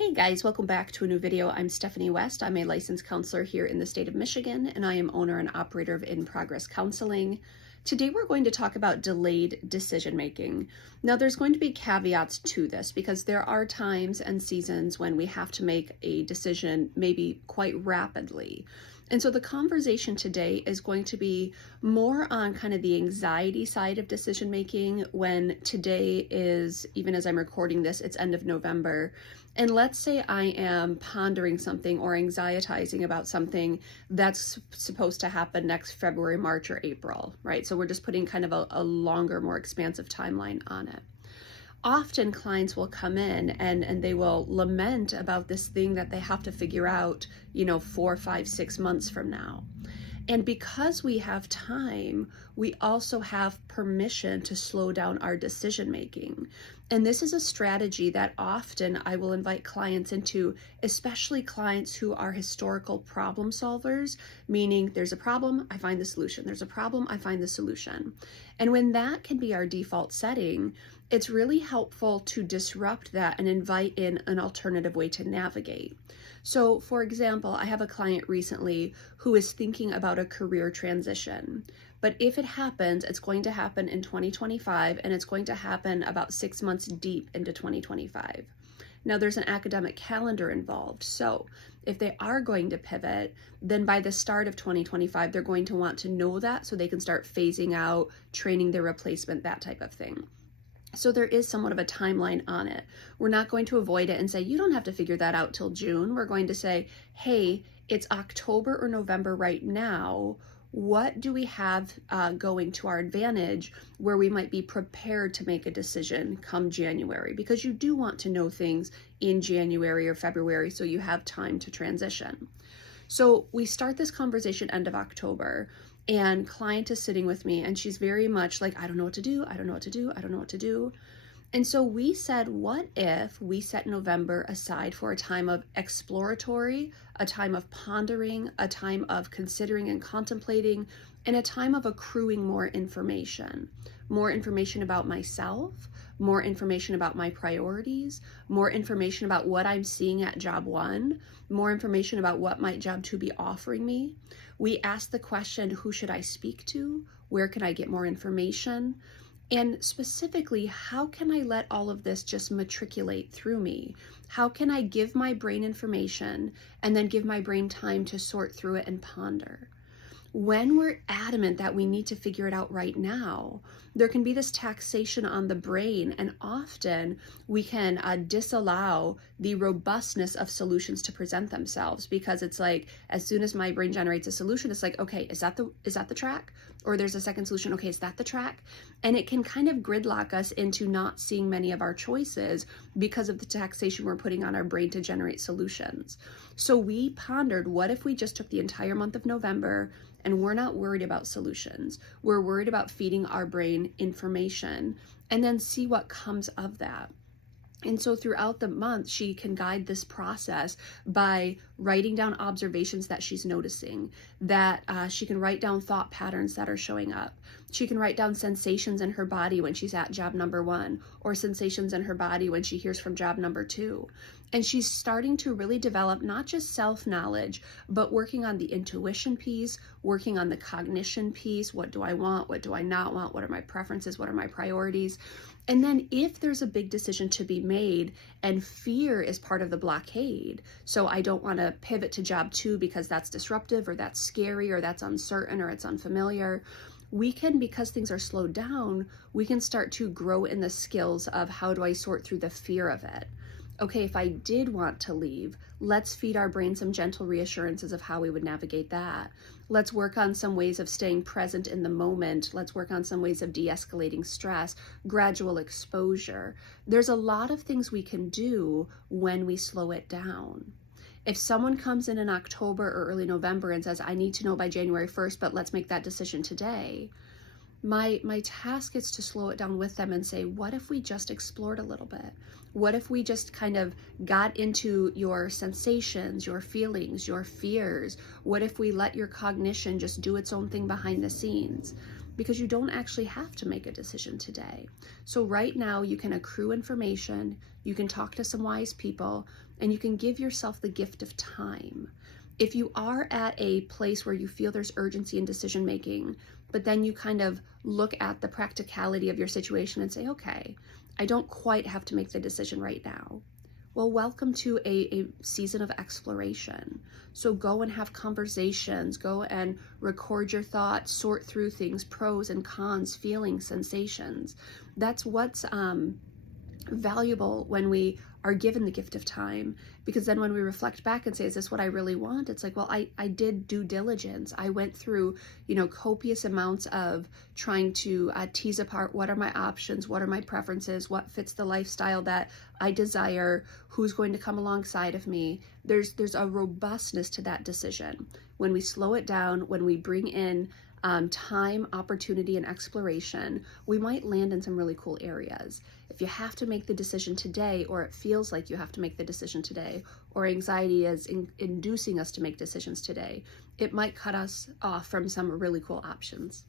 Hey guys, welcome back to a new video. I'm Stephanie West. I'm a licensed counselor here in the state of Michigan, and I am owner and operator of In Progress Counseling. Today we're going to talk about delayed decision making. Now there's going to be caveats to this because there are times and seasons when we have to make a decision maybe quite rapidly. And so the conversation today is going to be more on kind of the anxiety side of decision making when today is, even as I'm recording this, it's end of November. And let's say I am pondering something or anxietizing about something that's supposed to happen next February, March, or April, right? So we're just putting kind of a longer, more expansive timeline on it. Often clients will come in and they will lament about this thing that they have to figure out, 4, 5, 6 months from now. And because we have time, we also have permission to slow down our decision making. And this is a strategy that often I will invite clients into, especially clients who are historical problem solvers, meaning there's a problem, I find the solution. There's a problem, I find the solution. And when that can be our default setting, it's really helpful to disrupt that and invite in an alternative way to navigate. So, for example, I have a client recently who is thinking about a career transition. But if it happens, it's going to happen in 2025, and it's going to happen about 6 months deep into 2025. Now, there's an academic calendar involved. So if they are going to pivot, then by the start of 2025, they're going to want to know that so they can start phasing out, training their replacement, that type of thing. So there is somewhat of a timeline on it. We're not going to avoid it and say, you don't have to figure that out till June. We're going to say, hey, it's October or November right now. What do we have going to our advantage where we might be prepared to make a decision come January? Because you do want to know things in January or February so you have time to transition. So we start this conversation end of October. And client is sitting with me and she's very much like, I don't know what to do. I don't know what to do. I don't know what to do. And so we said, what if we set November aside for a time of exploratory, a time of pondering, a time of considering and contemplating, and a time of accruing more information about myself, more information about my priorities, more information about what I'm seeing at job one, more information about what might job two be offering me. We asked the question, who should I speak to? Where can I get more information? And specifically, how can I let all of this just matriculate through me? How can I give my brain information and then give my brain time to sort through it and ponder? When we're adamant that we need to figure it out right now, there can be this taxation on the brain, and often we can disallow the robustness of solutions to present themselves, because it's like, as soon as my brain generates a solution, it's like, okay, is that the track? Or there's a second solution, okay, is that the track? And it can kind of gridlock us into not seeing many of our choices because of the taxation we're putting on our brain to generate solutions. So we pondered, what if we just took the entire month of November and we're not worried about solutions? We're worried about feeding our brain information and then see what comes of that. And so throughout the month, she can guide this process by writing down observations that she's noticing, that she can write down thought patterns that are showing up. She can write down sensations in her body when she's at job number one, or sensations in her body when she hears from job number two. And she's starting to really develop not just self-knowledge, but working on the intuition piece, working on the cognition piece. What do I want? What do I not want? What are my preferences? What are my priorities? And then if there's a big decision to be made and fear is part of the blockade, so I don't want to pivot to job two because that's disruptive or that's scary or that's uncertain or it's unfamiliar, we can, because things are slowed down, we can start to grow in the skills of how do I sort through the fear of it. Okay, if I did want to leave, let's feed our brain some gentle reassurances of how we would navigate that. Let's work on some ways of staying present in the moment. Let's work on some ways of de-escalating stress, gradual exposure. There's a lot of things we can do when we slow it down. If someone comes in October or early November and says, I need to know by January 1st, but let's make that decision today, my task is to slow it down with them and say, what if we just explored a little bit? What if we just kind of got into your sensations, your feelings, your fears? What if we let your cognition just do its own thing behind the scenes? because you don't actually have to make a decision today. So right now you can accrue information, you can talk to some wise people, and you can give yourself the gift of time. If you are at a place where you feel there's urgency in decision making, but then you kind of look at the practicality of your situation and say, okay, I don't quite have to make the decision right now. Well, welcome to a season of exploration. So go and have conversations, go and record your thoughts, sort through things, pros and cons, feelings, sensations. That's what's valuable when we are given the gift of time, because then when we reflect back and say, is this what I really want? It's like, well, I did due diligence. I went through, copious amounts of trying to tease apart what are my options, what are my preferences, what fits the lifestyle that I desire, who's going to come alongside of me. There's a robustness to that decision. When we slow it down, when we bring in time, opportunity, and exploration, we might land in some really cool areas. If you have to make the decision today, or it feels like you have to make the decision today, or anxiety is inducing us to make decisions today, it might cut us off from some really cool options.